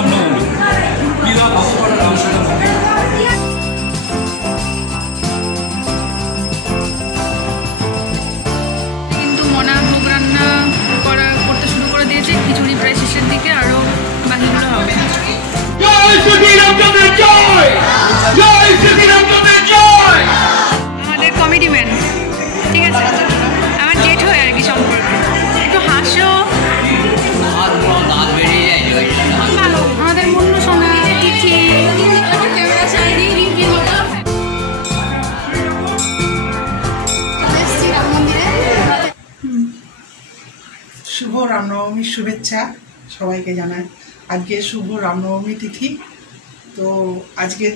রামনবমী বিরাট ভগবান রামসীতা মন্দির। কিন্তু মনা ভোগ রান্না করতে শুরু করে দিয়েছে, খিচুড়ি প্রায় শেষের দিকে, আরও বাকিগুলো হবে। আমাদের কমেডি ম্যান, ঠিক আছে, আমার জেঠ হয় আর কি সম্পর্কে, একটু হাসো। আমাদের মুন্নু সোনা, তিথি, শুভ রামনবমীর শুভেচ্ছা সবাইকে জানাই। আজকে শুভ রামনবমী তিথি, তো আজকে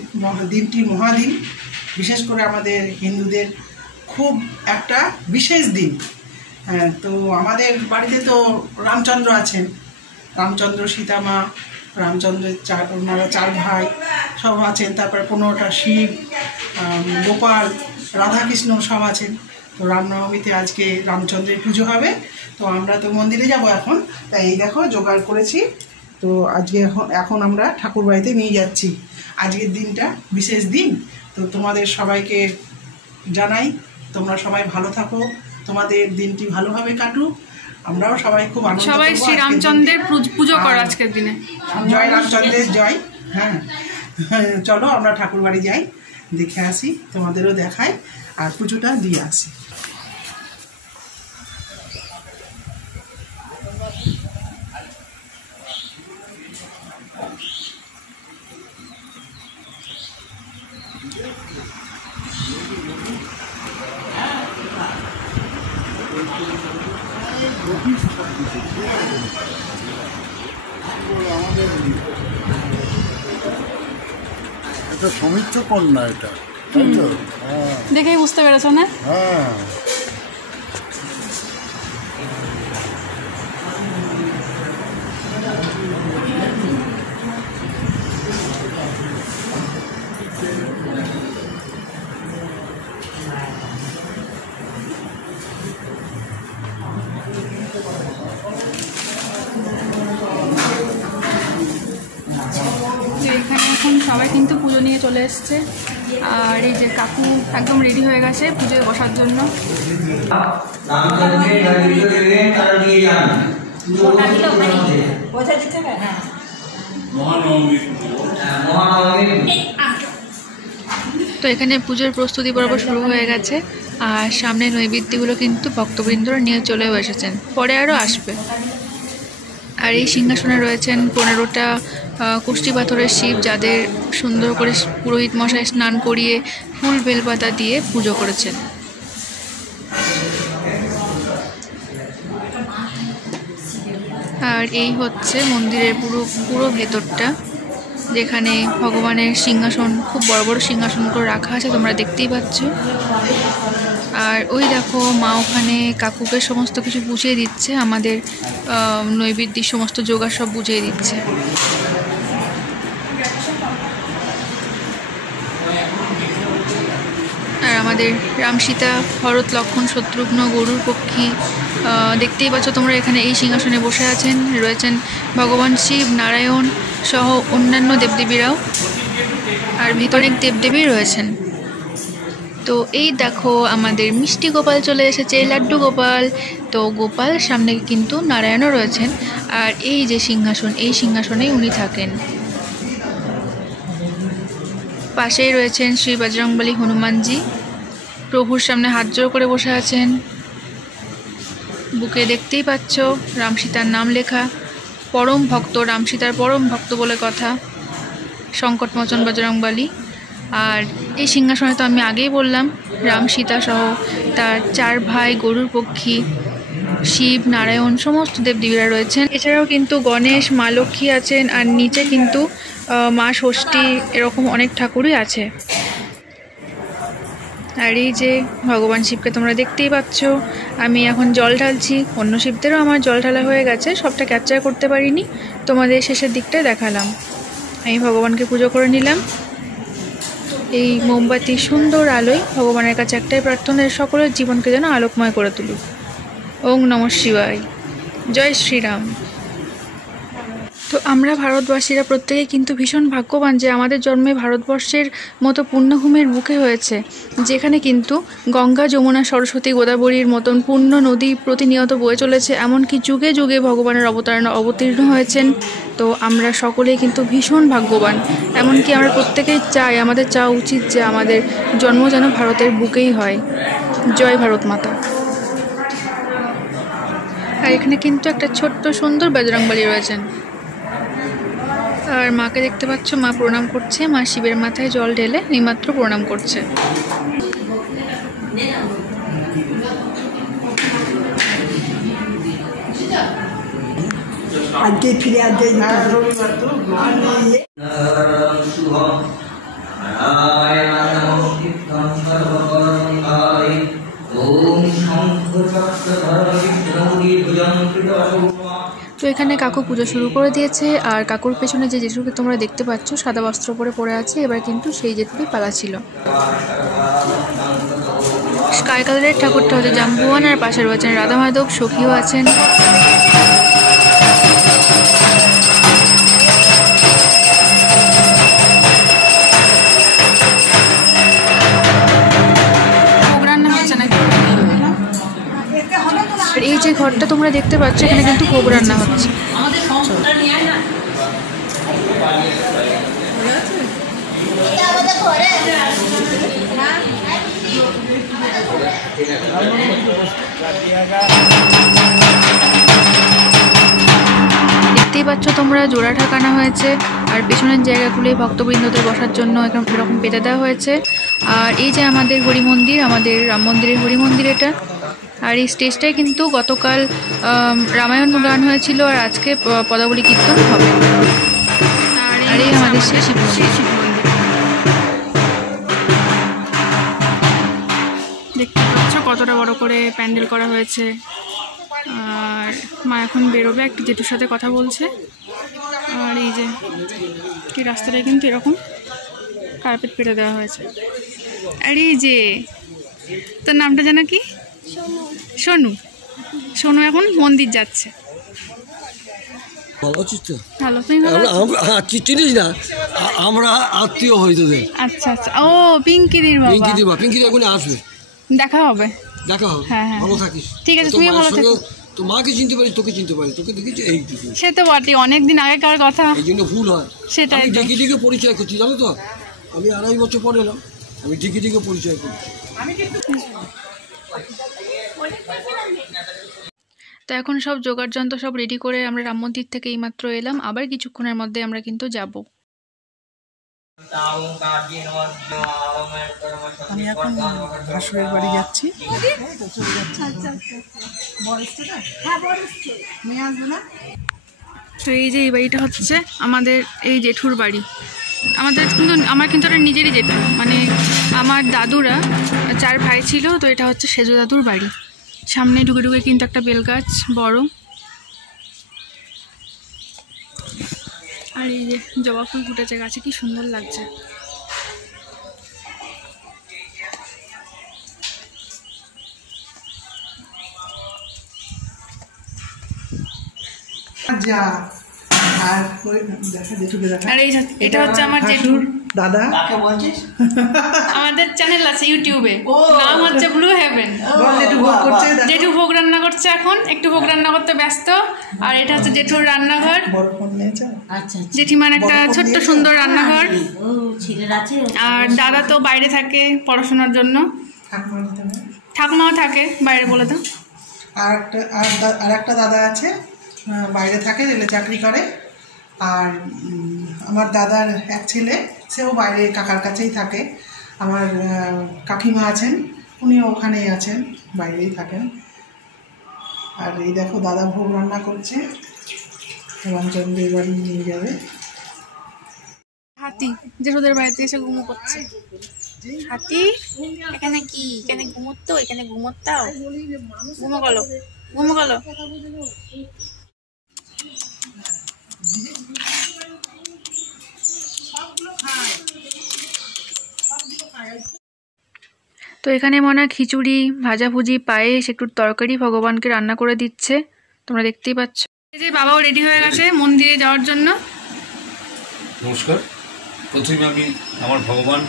দিনটি মহাদিন, বিশেষ করে আমাদের হিন্দুদের খুব একটা বিশেষ দিন। তো আমাদের বাড়িতে তো রামচন্দ্র আছেন, রামচন্দ্র সীতামা, রামচন্দ্রের ওনারা 4 ভাই সব আছেন, তারপরে 15টা শিব, গোপাল, রাধাকৃষ্ণ সব আছেন। তো রামনবমীতে আজকে রামচন্দ্রের পুজো হবে, তো আমরা তো মন্দিরে যাব এখন, তাই এই দেখো জোগাড় করেছি। তো আজকে এখন আমরা ঠাকুর বাড়িতে নিয়ে যাচ্ছি। আজকের দিনটা বিশেষ দিন, তো তোমাদের সবাইকে জানাই তোমরা সবাই ভালো থাকো, তোমাদের দিনটি ভালোভাবে কাটুক, আমরাও সবাই খুব আনন্দ, সবাই শ্রী রামচন্দ্রের পুজো করো আজকের দিনে। জয় রামচন্দ্রের জয়। হ্যাঁ, চলো আমরা ঠাকুর বাড়ি যাই, দেখে আসি, তোমাদেরও দেখাই আর পুজোটা দিয়ে আসি। এটা সমিত্র কন্যা, এটা দেখেই বুঝতে পেরেছো না? হ্যাঁ, এখানে এখন সবাই কিন্তু পুজো নিয়ে চলে এসছে, আর এই যে কাকু একদম রেডি হয়ে গেছে পুজোয় বসার জন্য। তো এখানে পুজোর প্রস্তুতি পর্ব শুরু হয়ে গেছে, আর সামনে নৈবেদ্যগুলো কিন্তু ভক্তবৃন্দরা নিয়ে চলেও এসেছেন, পরে আরও আসবে। আর এই সিংহাসনে রয়েছেন 15টা কুষ্টি পাথরের শিব, যাদের সুন্দর করে পুরোহিত মশাই স্নান করিয়ে ফুল বেলপাতা দিয়ে পুজো করেছেন। আর এই হচ্ছে মন্দিরের পুরো ভেতরটা, যেখানে ভগবানের সিংহাসন, খুব বড় বড় সিংহাসন করে রাখা আছে, তোমরা দেখতেই পাচ্ছ। আর ওই দেখো মা ওখানে কাকুকে সমস্ত কিছু বুঝিয়ে দিচ্ছে, আমাদের নৈবেদ্যের সমস্ত জোগাড় সব বুঝিয়ে দিচ্ছে। আর আমাদের রাম সীতা, ভরত লক্ষ্মণ শত্রুঘ্ন, গরুর পক্ষী দেখতেই পাচ্ছ তোমরা। এখানে এই সিংহাসনে বসে আছেন, রয়েছেন ভগবান শিব, নারায়ণ সহ অন্যান্য দেবদেবীরাও, আর ভিতরে দেবদেবী রয়েছেন। তো এই দেখো আমাদের মিষ্টি গোপাল চলে এসেছে, লাড্ডু গোপাল। তো গোপাল সামনে কিন্তু নারায়ণও রয়েছেন, আর এই যে সিংহাসন, এই সিংহাসনেই উনি থাকেন। পাশেই রয়েছেন শ্রী বজরংবলী হনুমানজি, প্রভুর সামনে হাত জোড় করে বসে আছেন। বুকে দেখতেই পাচ্ছ রাম সীতার নাম লেখা, পরম ভক্ত, রাম সীতার পরম ভক্ত বলে কথা, সংকটমোচন বজরংবলী। আর এই সিংহাসনে তো আমি আগেই বললাম রাম সীতা সহ তার 4 ভাই, গরুর পক্ষী, শিব, নারায়ণ সমস্ত দেবদেবীরা রয়েছেন। এছাড়াও কিন্তু গণেশ, মা লক্ষ্মী আছেন, আর নিচে কিন্তু মা ষষ্ঠী, এরকম অনেক ঠাকুরই আছে। আর এই যে ভগবান শিবকে তোমরা দেখতেই পাচ্ছ। আমি এখন জল ঢালছি, অন্য শিবদেরও আমার জল ঢালা হয়ে গেছে, সবটা ক্যাপচার করতে পারিনি, তোমাদের শেষের দিকটায় দেখালাম। আমি ভগবানকে পুজো করে নিলাম। এই মোমবাতির সুন্দর আলোয় ভগবানের কাছে একটাই প্রার্থনা, সকলের জীবনকে যেন আলোকময় করে তুলুক। ওং নমঃ শিবায়, জয় শ্রীরাম। তো তো আমরা ভারতবাসীরা প্রত্যেকেই কিন্তু ভীষণ ভাগ্যবান যে আমাদের জন্মে ভারতবর্ষের মতো পুণ্যভূমির বুকে হয়েছে, যেখানে কিন্তু গঙ্গা, যমুনা, সরস্বতী, গোদাবরীর মতন পূর্ণ নদী প্রতিনিয়ত বয়ে চলেছে, এমনকি যুগে যুগে ভগবানের অবতীর্ণ হয়েছেন। তো আমরা সকলেই কিন্তু ভীষণ ভাগ্যবান। এমনকি আমরা প্রত্যেকেই চাই, আমাদের চাওয়া উচিত যে আমাদের জন্ম যেন ভারতের বুকেই হয়। জয় ভারত মাতা। আর এখানে কিন্তু একটা ছোট্ট সুন্দর বজরংবলী রয়েছেন। আর মাকে দেখতে পাচ্ছ, মা প্রণাম করছে, মা শিবের মাথায় জল ঢেলে নিমাত্র প্রণাম করছে। আজকে ফিরে আসবে রবিবার তো তো এখানে কাকু পুজো শুরু করে দিয়েছে। আর কাকুর পেছনে যে জেঠুকে তোমরা দেখতে পাচ্ছ সাদা বস্ত্র পরে পড়ে আছে, এবার কিন্তু সেই জেঠুরই পালা ছিল। স্কাই কালারের ঠাকুরটা হচ্ছে জাম্বুয়ান, আর পাশে রয়েছেন রাধা মাধব, সখীও আছেন। আর এই যে ঘরটা তোমরা দেখতে পাচ্ছ, এখানে কিন্তু ভোগ রান্না হচ্ছে। দেখতেই পাচ্ছ তোমরা, জোড়া ঠাকানো হয়েছে আর পেছনের জায়গাগুলো ভক্তবৃন্দদের বসার জন্য এরকম পেতে দেওয়া হয়েছে। আর এই যে আমাদের হরি মন্দির, আমাদের রাম মন্দিরের হরি মন্দির এটা। আর এই স্টেজটায় কিন্তু গতকাল রামায়ণ গান হয়েছিল, আর আজকে পদাবলী কীর্তন হবে। আর এই আমাদের সেই শিব মন্দির। দেখতে পাচ্ছ কতটা বড় করে প্যান্ডেল করা হয়েছে। আর মা এখন বেরোবে, একটু জেঠুর সাথে কথা বলছে। আর এই যে কি রাস্তাটায় কিন্তু এরকম কার্পেট পেতে দেওয়া হয়েছে। আর এই যে তোর নামটা জানো কি? সোনু। সোনু এখন মন্দির যাচ্ছে। ভালো আছিস তো? ভালো, তুমি ভালো আছো? চিনিস না, আমরা আত্মীয় হই তোদের। আচ্ছা আচ্ছা, ও পিঙ্কিদির বাবা। পিঙ্কিদি এখন আসবে, দেখা হবে। দেখা হবে। হ্যাঁ হ্যাঁ, ভালো থাকিস। ঠিক আছে, তুমিও ভালো থেকো। তো মাকে চিনতে পারি, তোকে চিনতে পারি, তোকে দেখেছি এইটুকু। সে তো বটে, অনেকদিন আগেকার কথা, এই জন্য ভুল হয়। সেটাই আমি তো। দেখে দেখে পরিচয় করছি, জানো তো? আমি 2.5 বছর পরে এলাম, আমি দেখে দেখে পরিচয় করি। তো এখন সব জোগাড় যন্ত্র সব রেডি করে আমরা রাম মন্দির থেকে এইমাত্র এলাম। আবার কিছুক্ষণের মধ্যে আমরা কিন্তু যাব। আমি এখন ভাসুরের বাড়ি যাচ্ছি। তো এই যে এই বাড়িটা হচ্ছে আমাদের এই জেঠুর বাড়ি। আমার কিন্তু এটা নিজেরই জেঠু, মানে আমার দাদুরা 4 ভাই ছিল, তো এটা হচ্ছে সেজু দাদুর বাড়ি। সামনে ঢুকে ঢুকে কিন্তু একটা বেল গাছ বড়। আর এই যে জবা ফুল ফুটেছে গাছে, কি সুন্দর লাগছে। যা আর দেখা জেঠুকে দেখা। আর এটা হচ্ছে আমার জেঠু দাদা। আমাদের চ্যানেল আছে ইউটিউবে, নাম হচ্ছে ব্লু হেভেন। জেঠু ভোগ করছে, জেঠু ভোগ রান্না করছে, এখন একটু ভোগ রান্না করতে ব্যস্ত। আর এটা হচ্ছে জেঠুর রান্নাঘর। বড় ফোন নিয়েছে। আচ্ছা জেঠিমার একটা ছোট্ট সুন্দর রান্নাঘর। ও ছেলের আছে। আর দাদা তো বাইরে থাকে পড়াশোনার জন্য, ঠাকুমাও থাকে বাইরে, বলে দাও। আর একটা দাদা আছে, বাইরে থাকে, রেলে চাকরি করে। আর আমার দাদার এক ছেলে, সেও বাইরে কাকার কাছেই থাকে। আমার কাকিমা আছেন, উনিও ওখানেই আছেন, বাইরেই থাকেন। আর এই দেখো দাদা ভোগ রান্না করছে, হেমচন্দ্রের বাড়ি নিয়ে যাবে। হাতি জেঠুদের বাড়িতে এসে ঘুমো করছে। হাতি এখানে কি? এখানে ঘুমোতো, এখানে ঘুমোতাও। ঘুমো গেলো, ঘুমো গেলো। তো এখানে মনে হয় খিচুড়ি, ভাজাভুজি, পায়েস, একটু তরকারি ভগবানকে রান্না করে দিচ্ছে, তোমরা দেখতেই পাচ্ছ। এই যে বাবাও রেডি হয়ে গেছে মন্দিরে যাওয়ার জন্য। নমস্কার। প্রথমে আমি আমার ভগবান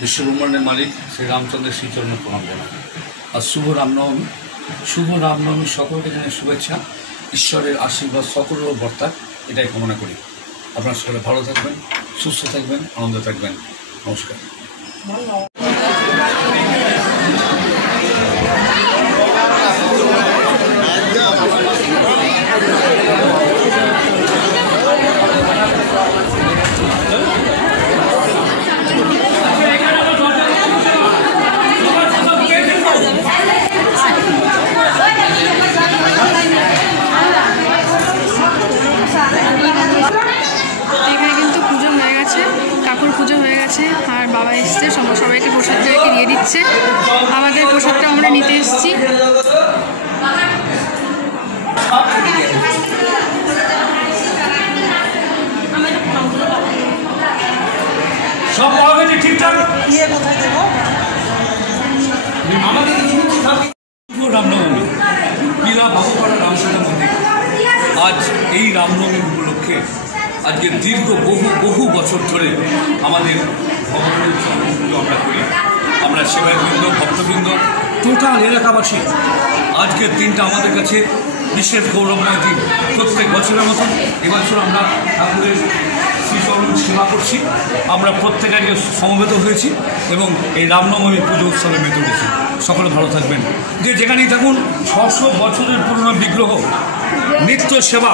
বিশ্বব্রহ্মাণ্ডের মালিক শ্রী রামচন্দ্রের শ্রীচরণে প্রণাম জানাই। আর শুভ রামনবমী। শুভ রামনবমী সকলকে জানাই শুভেচ্ছা। ঈশ্বরের আশীর্বাদ সকলের বর্তাক এটাই কামনা করি। আপনারা সকলে ভালো থাকবেন, সুস্থ থাকবেন, আনন্দ থাকবেন। নমস্কার। এখানে কিন্তু পুজো হয়ে গেছে, কাকুর পুজো হয়ে গেছে, আর বাবা এসছে, সবাইকে প্রসাদটা দিয়ে দিচ্ছে। আমাদের প্রসাদটা আমরা নিতে এসেছি। সব পাওয়া গেছে ঠিকঠাক। শুভ রামনবমী, পীলা বাবুপাড়া রামসীতা মন্দির। আজ এই রামনবমী উপলক্ষে আজকে দীর্ঘ বহু বছর ধরে আমাদের ভগবানের জন্মপুজো আমরা করি। আমরা সেবাবৃন্দ, ভক্তবৃন্দ, টোটাল এলাকাবাসী আজকের দিনটা আমাদের কাছে বিশেষ গৌরবময় দিন। প্রত্যেক বছরের মতন এবছর আমরা ঠাকুরের শ্রীচরণ সেবা করছি। আমরা প্রত্যেকে আজকে সমবেত হয়েছি এবং এই রামনবমী পুজো উৎসবে মেতে উঠেছি। সকলে ভালো থাকবেন। যে যেখানেই থাকুন, 600 বছরের পুরনো বিগ্রহ, নিত্য সেবা,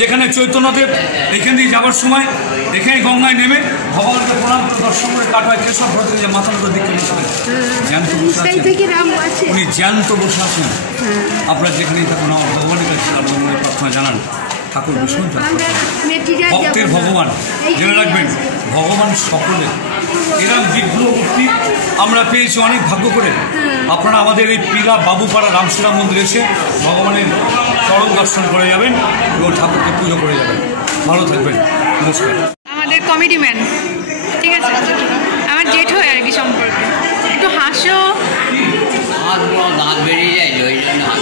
যেখানে চৈতন্যদেব এখান দিয়ে যাবার সময় এখানে গঙ্গায় নেমে ভগবানকে প্রণাম করে দর্শন করে কাটায় কেশব ভরতে যে মাথা মতো দিক করে জ্যান্ত বসে আছেন, উনি জ্যান্ত বসে আছেন। আপনারা যেখানেই থাকুন আমার ভগবানের কাছে রামনবমীর প্রার্থনা জানান। ঠাকুর বিসর্জন ভক্তের ভগবান, জেনে রাখবেন ভগবান সকলের। এরকম বিগ্রহ মূর্তি আমরা পেয়েছি অনেক ভাগ্য করে। আপনারা আমাদের এই পীলা বাবুপাড়া রামসীতা মন্দিরে এসে ভগবানের চরণ দর্শন করে যাবেন এবং ঠাকুরকে পুজো করে যাবেন। ভালো থাকবেন। নমস্কার। আমাদের কমেডি ম্যান, ঠিক আছে, আমার জেঠ হয় আর কি সম্পর্কে। একটু হাসো,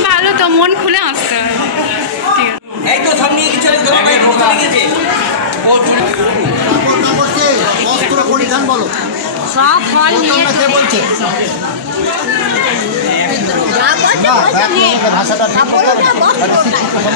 ভালো তো, মন খুলে হাসতে হবে। ঠিক আছে, এই তো সামনে চলে গেছে। বস্ত্র পরিধান বলো, সব ফল নিয়ে বলছে ভাষাটা বস্ত্র পরিধান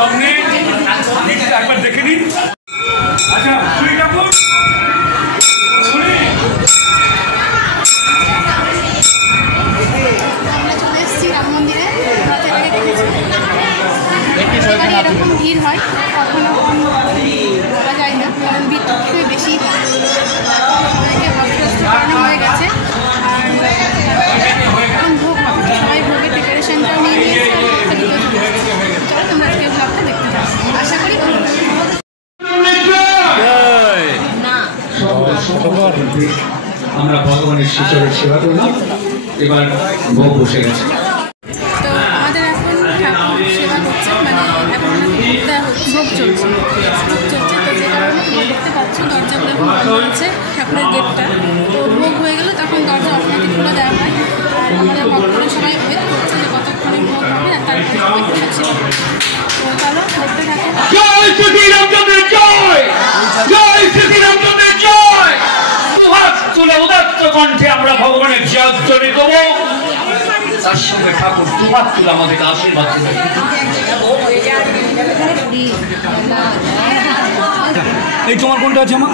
সামনে একবার দেখে নিন। আচ্ছা, চলে এসেছি রাম মন্দিরে। এরকম ভিড় হয় কখনো বলা যায় না, কারণ ভিড় খুবই বেশি। সবাইকে বস্ত্র করানো হয়ে গেছে, আর এখন ভোগ হবে। সবাই ভোগের প্রিপারেশনটাও নিয়ে নিয়েছে। চলো তোমরা আজকে ব্লগটা দেখতে পাবো, আশা করি ভালো লাগবে। আমরা ভগবানের শ্রীচরণের সেবা করলাম, এবার ভোগ বসে গেছে। তো আমাদের এখন ঠাকুর সেবা করছে, মানে এখন ভোগ চলছে। তো যে কারণে তোমরা দেখতে পাচ্ছ দরজাগুলো এখন বন্ধ আছে, ঠাকুরের গেটটা। তো ভোগ হয়ে গেলে তখন দরজা অটোমেটিক খুলে দেওয়া হয়। আর আমাদের ভক্তরা সবাই ওয়েট করছে যে কতক্ষণে ভোগ হবে, আর তারপরে সবাই খাচ্ছে। তো চলো দেখতে থাকো। জয় শ্রী রামচন্দ্রের জয়, জয় শ্রী রামচন্দ্রের জয়। দুহাত তুলে উদাত্ত কণ্ঠে আমরা ভগবানের জয় ধ্বনি দেব। তার সঙ্গে ঠাকুর দুহাত তুলে আমাদেরকে আশীর্বাদ দেবেন। এই তোমার কোনটা আছে আমার?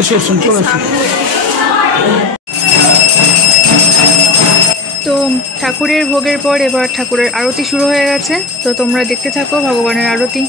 এসো এসো, চলে এসো। তো ঠাকুরের ভোগের পর এবার ঠাকুরের আরতি শুরু হয়ে গেছে। তো তোমরা দেখতে থাকো ভগবানের আরতি।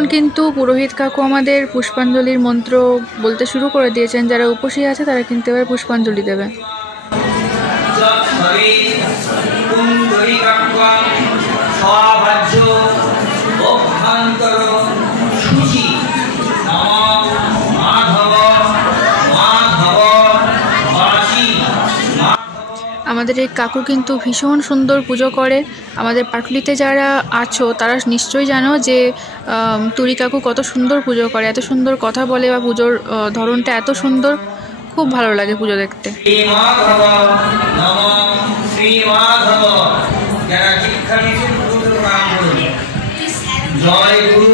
এখন কিন্তু পুরোহিত কাকু আমাদের পুষ্পাঞ্জলির মন্ত্র বলতে শুরু করে দিয়েছেন। যারা উপসী আছে তারা কিন্তু এবার পুষ্পাঞ্জলি দেবে। আমাদের এই কাকু কিন্তু ভীষণ সুন্দর পুজো করে। আমাদের পাটুলিতে যারা আছো তারা নিশ্চয়ই জানো যে তুরি কাকু কত সুন্দর পুজো করে, এত সুন্দর কথা বলে, বা পুজোর ধরনটা এত সুন্দর, খুব ভালো লাগে পুজো দেখতে। জয় গুরু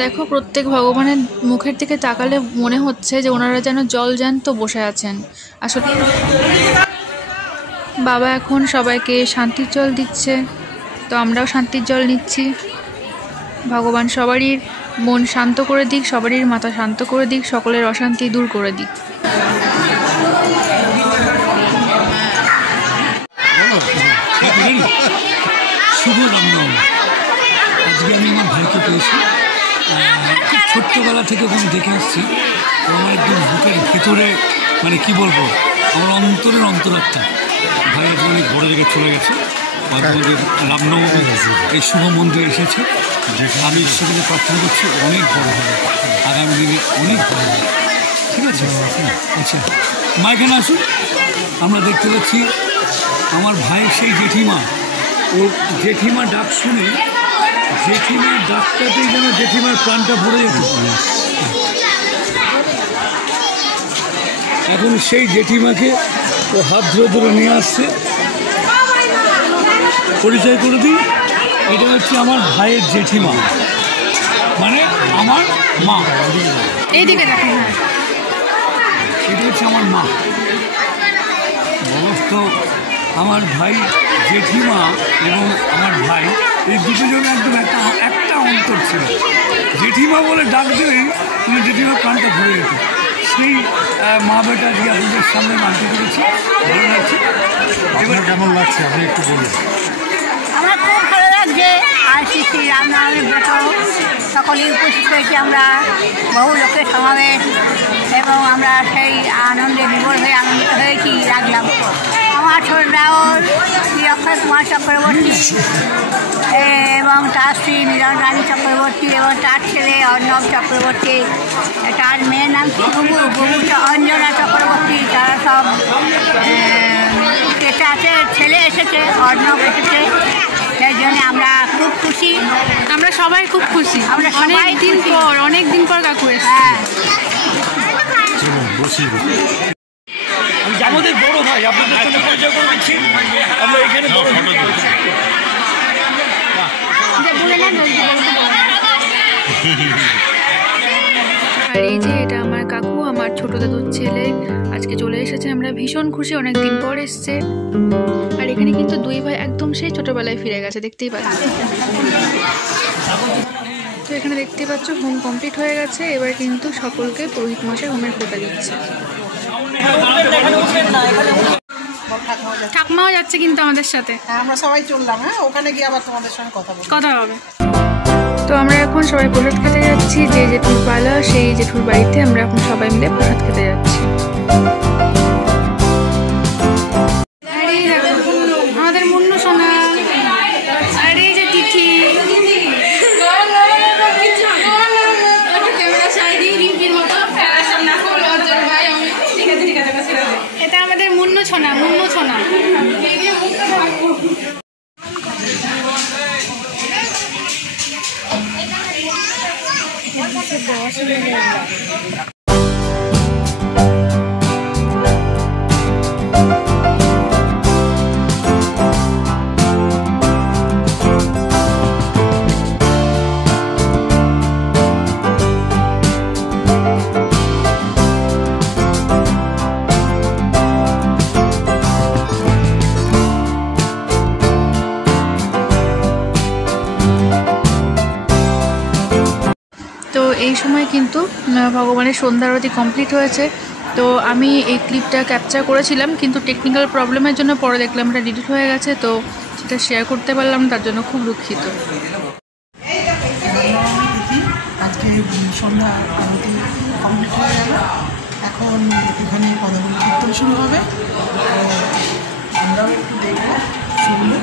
দেখো, প্রত্যেক ভগবানের মুখের দিকে তাকালে মনে হচ্ছে যে ওনারা যেন জল জ্যান্ত বসে আছেন। আসলে বাবা এখন সবাইকে শান্তির জল দিচ্ছে, তো আমরাও শান্তির জল নিচ্ছি। ভগবান সবারই মন শান্ত করে দিক, সবারই মাথা শান্ত করে দিক, সকলের অশান্তি দূর করে দিক। শুভ রামনবমী। আজকে আমি আমার ভাইকে পেয়েছি, খুব ছোট্টবেলা থেকে ওখানে দেখে আসছি। আমার একদম বুকের ভেতরে মানে কি বলবো, আমার অন্তরের অন্তরাত্মা ভাই আজকে অনেক বড় জায়গায় চলে গেছে। আমাদের রামনবমী এই শুভ মন্দিরে এসেছে। আমি ঈশ্বরকে প্রার্থনা করছি অনেক বড় হবে, আগামী দিনে অনেক বড় হবে। ঠিক আছে, আচ্ছা মা এখানে আসুন। আমরা দেখতে পাচ্ছি আমার ভাইয়ের সেই জেঠিমা, ও জেঠিমা ডাক শুনে, জেঠিমার ডাক্তারতেই যেন জেঠিমার প্রাণটা ভরে যেত। এখন সেই জেঠিমাকে ও হাত ধরে ধরে নিয়ে আসছে। পরিচয় করে দিই, এটা হচ্ছে আমার ভাইয়ের জেঠিমা, মানে আমার মা। এইদিকে দেখুন, এটা হচ্ছে আমার মা। সমস্ত আমার ভাই জেঠিমা এবং আমার ভাই এই দুটো জন একদম একটা অন্তর ছিল। জেঠিমা বলে ডাক দিলেই তুমি জেঠিমার প্রাণটা ভরে যেত। সেই মা বেটা দিয়ে আপনাদের সামনে মানতে করেছি, ভালো লাগছে। এবার কেমন লাগছে আপনি একটু বলুন। আমার খুব ভালো লাগছে। আর শ্রী রামনবমীর ব্রত সকলেই উপস্থিত হয়েছি আমরা, বহু লোকের সমাবেশ, এবং আমরা সেই আনন্দে বিভোর হয়ে আনন্দিত হয়েছি লাগলাম। আমার ছোট রাওর শ্রী অক্ষয় কুমার চক্রবর্তী এবং তার স্ত্রী মিলন রানী চক্রবর্তী এবং তার ছেলে অর্ণব চক্রবর্তী, তার মেয়ের নাম কি বুবু অঞ্জনা চক্রবর্তী, তারা সব এটা আছে। ছেলে এসেছে, অর্ণব এসেছে, সেই জন্য আমরা খুব খুশি। আমরা সবাই খুব খুশি। আমরা অনেক দিন পর কাকু এসেছে। হ্যাঁ, আমাদের বড় ভাই, আপনাদের সাথে পরিচয় করে দিচ্ছি। আমরা এখানে বড় আর এই যে এটা আমার কাকু, আমার ছোট দাদুর ছেলে, আজকে চলে এসেছে। আমরা ভীষণ খুশি, অনেক দিন পর এসছে। আর এখানে কিন্তু দুই ভাই একদম সেই ছোটবেলায় ফিরে গেছে, দেখতেই পাচ্ছ। তো এখানে দেখতেই পাচ্ছ হোম কমপ্লিট হয়ে গেছে। এবার কিন্তু সকলকে পুরোহিত মশাই হোমের ফোঁটা দিচ্ছে। ঠাকমাও যাচ্ছে কিন্তু আমাদের সাথে। আমরা সবাই চললাম, হ্যাঁ ওখানে গিয়ে আবার তোমাদের সঙ্গে কথা হবে। তো আমরা এখন সবাই প্রসাদ খেতে যাচ্ছি। যে জেঠুর পালা, সেই জেঠুর বাড়িতে আমরা এখন সবাই মিলে প্রসাদ খেতে যাচ্ছি। আমাদের মুন্নু সোনা, আর এই যে তিথি, এটা আমাদের মুন্নু ছোনা, মুন্নু ছোনা। এই সময় কিন্তু ভগবানের সন্ধ্যা আরতি কমপ্লিট হয়েছে। তো আমি এই ক্লিপটা ক্যাপচার করেছিলাম, কিন্তু টেকনিক্যাল প্রবলেমের জন্য পরে দেখলাম এটা ডিলিট হয়ে গেছে, তো সেটা শেয়ার করতে পারলাম, তার জন্য খুব দুঃখিত। আজকে সন্ধ্যা আরতি কমপ্লিট হয়ে গেল, এখন এখানে পদাবলী কীর্তন শুরু হবে। আমরাও একটু দেখবো, শুনবো,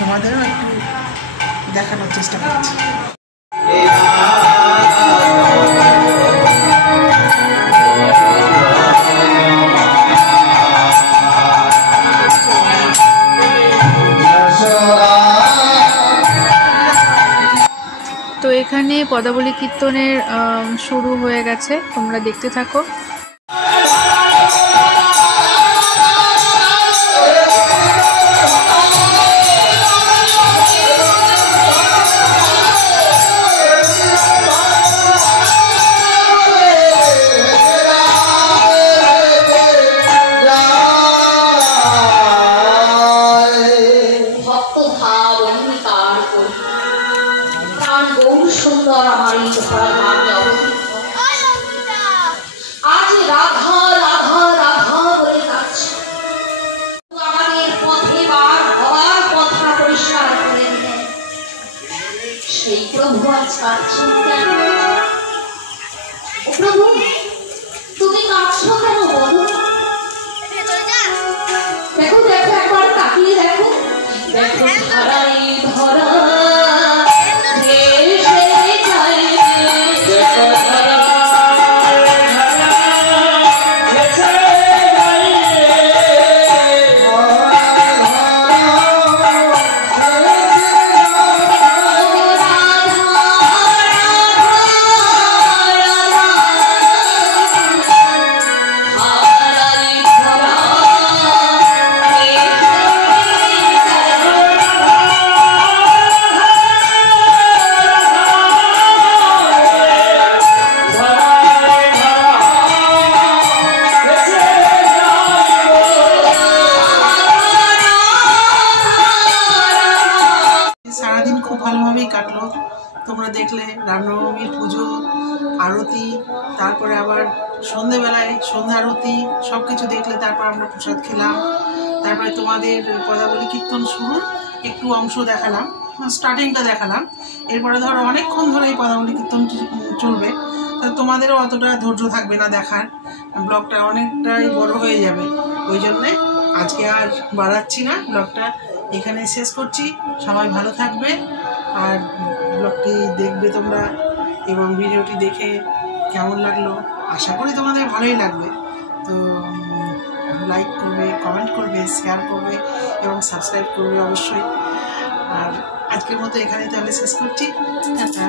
তোমাদেরও একটু দেখানোর চেষ্টা করছি। তো এখানে পদাবলী কীর্তনের শুরু হয়ে গেছে, তোমরা দেখতে থাকো। সুন্দর আমার এই ধরা ধামে অবস্থিত। আজ রাধা রাধা রাধা বলে কাছে আমাদের পথে বার হওয়ার কথা পরিষ্কার করে দিলেন। সেই প্রভু আজ কাঁদছেন কেন? ও প্রভু, তুমি কাঁদছো কেন বলো? দেখো দেখো, একবার তাকিয়ে দেখো, দেখো ধরাই ধরা সারাদিন খুব ভালোভাবেই কাটলো। তোমরা দেখলে রামনবমীর পুজো, আরতি, তারপরে আবার সন্ধেবেলায় সন্ধ্যা আরতি, সব কিছু দেখলে। তারপর আমরা প্রসাদ খেলাম, তারপরে তোমাদের পদাবলী কীর্তন শুরুর একটু অংশ দেখালাম, স্টার্টিংটা দেখালাম। এরপরে ধরো অনেকক্ষণ ধরে এই পদাবলী কীর্তন চলবে, তা তোমাদেরও অতটা ধৈর্য থাকবে না দেখার, ব্লগটা অনেকটাই বড় হয়ে যাবে। ওই জন্যে আজকে আর বাড়াচ্ছি না, ব্লগটা এখানে শেষ করছি। সবাই ভালো থাকবে আর ব্লগটি দেখবে তোমরা, এবং ভিডিওটি দেখে কেমন লাগলো আশা করি তোমাদের ভালোই লাগবে। তো লাইক করবে, কমেন্ট করবে, শেয়ার করবে এবং সাবস্ক্রাইব করবে অবশ্যই। আর আজকের মতো এখানে তাহলে শেষ করছি। টাটা।